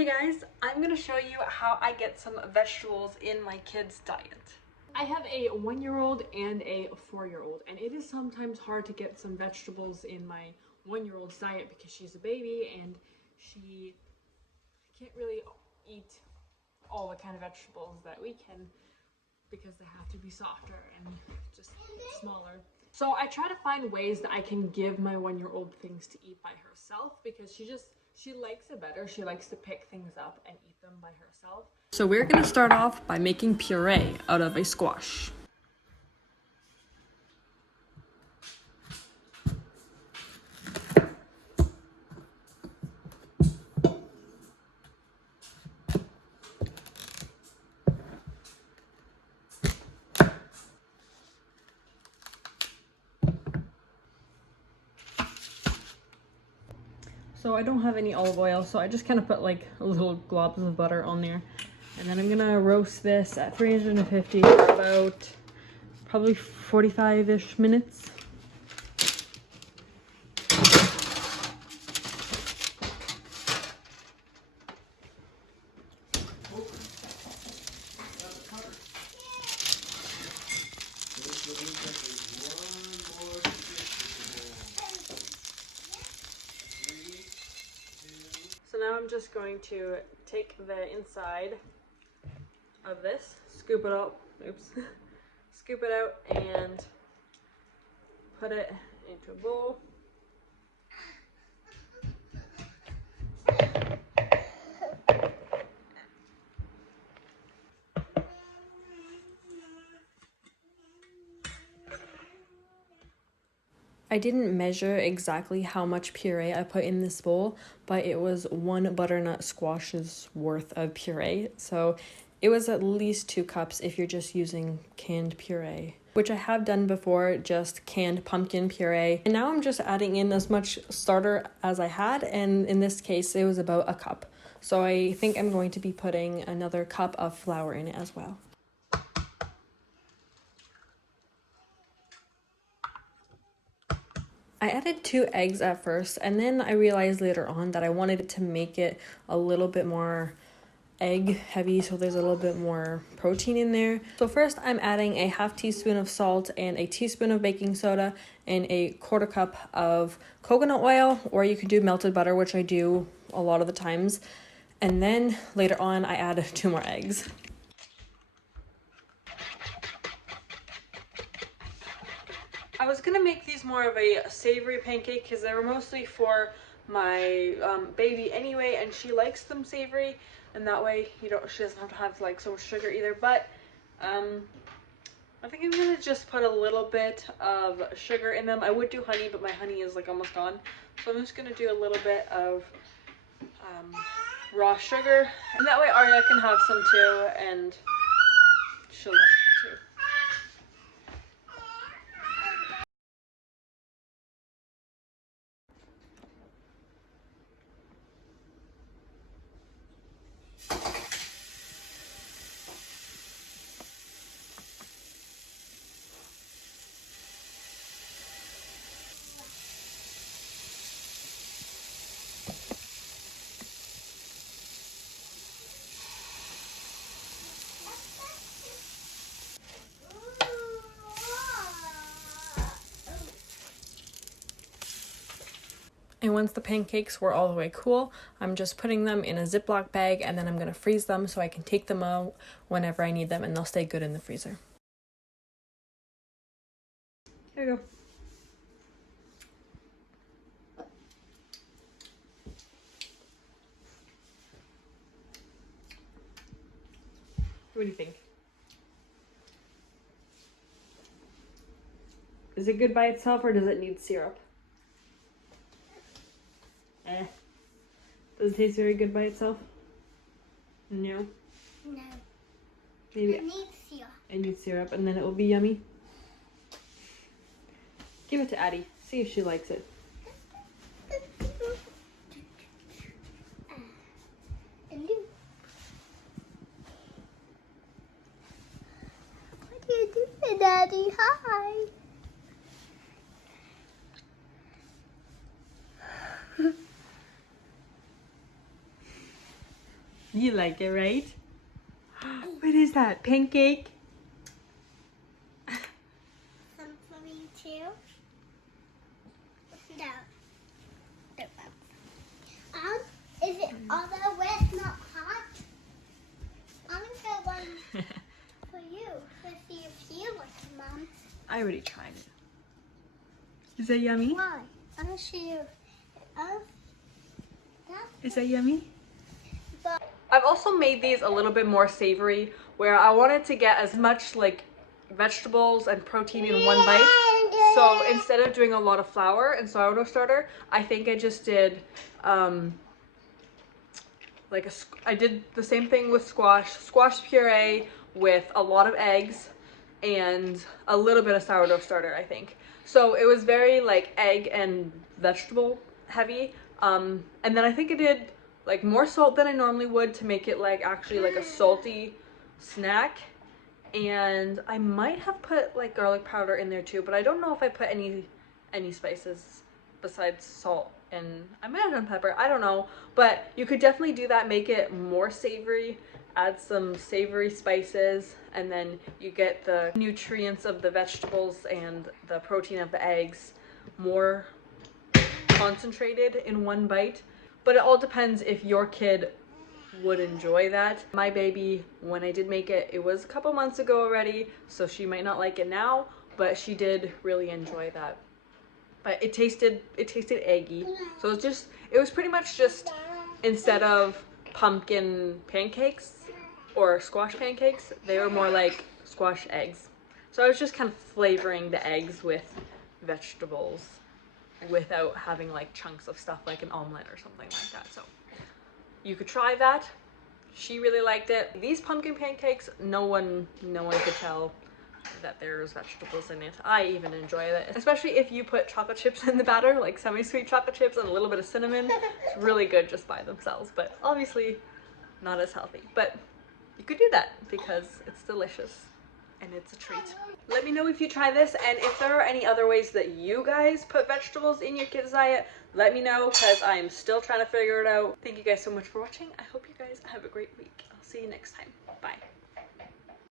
Hey guys, I'm gonna show you how I get some vegetables in my kids' diet. I have a 1-year-old and a 4-year-old, and it is sometimes hard to get some vegetables in my 1-year-old's diet because she's a baby and she can't really eat all the kind of vegetables that we can because they have to be softer and just smaller. So I try to find ways that I can give my 1-year-old things to eat by herself because she likes it better. She likes to pick things up and eat them by herself. So we're gonna start off by making puree out of a squash. So I don't have any olive oil, so I just kind of put like little globs of butter on there. And then I'm gonna roast this at 350 for about probably 45-ish minutes. So now I'm just going to take the inside of this, scoop it out, scoop it out and put it into a bowl. I didn't measure exactly how much puree I put in this bowl, but it was 1 butternut squash's worth of puree. So it was at least 2 cups if you're just using canned puree, which I have done before, just canned pumpkin puree. And now I'm just adding in as much starter as I had, and in this case it was about a cup. So I think I'm going to be putting another cup of flour in it as well. I added 2 eggs at first, and then I realized later on that I wanted to make it a little bit more egg heavy, so there's a little bit more protein in there. So first I'm adding a 1/2 teaspoon of salt and a teaspoon of baking soda and a 1/4 cup of coconut oil, or you can do melted butter, which I do a lot of the times. And then later on I add 2 more eggs. I was gonna make these more of a savory pancake because they were mostly for my baby anyway, and she likes them savory, and that way she doesn't have to have like so much sugar either. But I think I'm gonna just put a little bit of sugar in them. I would do honey, but my honey is like almost gone, so I'm just gonna do a little bit of raw sugar, and that way Arya can have some too, and she'll like it too. And once the pancakes were all the way cool, I'm just putting them in a Ziploc bag, and then I'm gonna freeze them so I can take them out whenever I need them, and they'll stay good in the freezer. There you go. What do you think? Is it good by itself, or does it need syrup? Does it taste very good by itself? No? No. Maybe It needs syrup. it needs syrup, and then it will be yummy. Give it to Addie. See if she likes it. What are you doing, Daddy? Hi. You like it, right? What is that? Pancake? Some for me too. No. Is it all the way not hot? I'm gonna get one for you to see if you like it, Mom. I already tried it. Is that yummy? Why? I'm gonna show you. Is that yummy? But I've also made these a little bit more savory, where I wanted to get as much like vegetables and protein in one bite. So instead of doing a lot of flour and sourdough starter, I think I just did I did the same thing with squash puree with a lot of eggs and a little bit of sourdough starter, I think. So it was very like egg and vegetable heavy. And then I think I did like more salt than I normally would to make it like actually like a salty snack. And I might have put like garlic powder in there too, but I don't know if I put any spices besides salt, and I might have done pepper, I don't know. But you could definitely do that, make it more savory, add some savory spices, and then you get the nutrients of the vegetables and the protein of the eggs more concentrated in one bite. But it all depends if your kid would enjoy that. My baby, when I did make it, it was a couple months ago already, so she might not like it now, but she did really enjoy that. But it tasted eggy. So it was pretty much just, instead of pumpkin pancakes or squash pancakes, they were more like squash eggs. So I was just kind of flavoring the eggs with vegetables without having like chunks of stuff like an omelet or something like that. So you could try that. She really liked it. These pumpkin pancakes, no one could tell that there's vegetables in it. I even enjoy it, especially if you put chocolate chips in the batter, like semi-sweet chocolate chips and a little bit of cinnamon. It's really good just by themselves, but obviously not as healthy. But you could do that because it's delicious and it's a treat. Let me know if you try this, and if there are any other ways that you guys put vegetables in your kids' diet, let me know, because I'm still trying to figure it out. Thank you guys so much for watching. I hope you guys have a great week. I'll see you next time. Bye.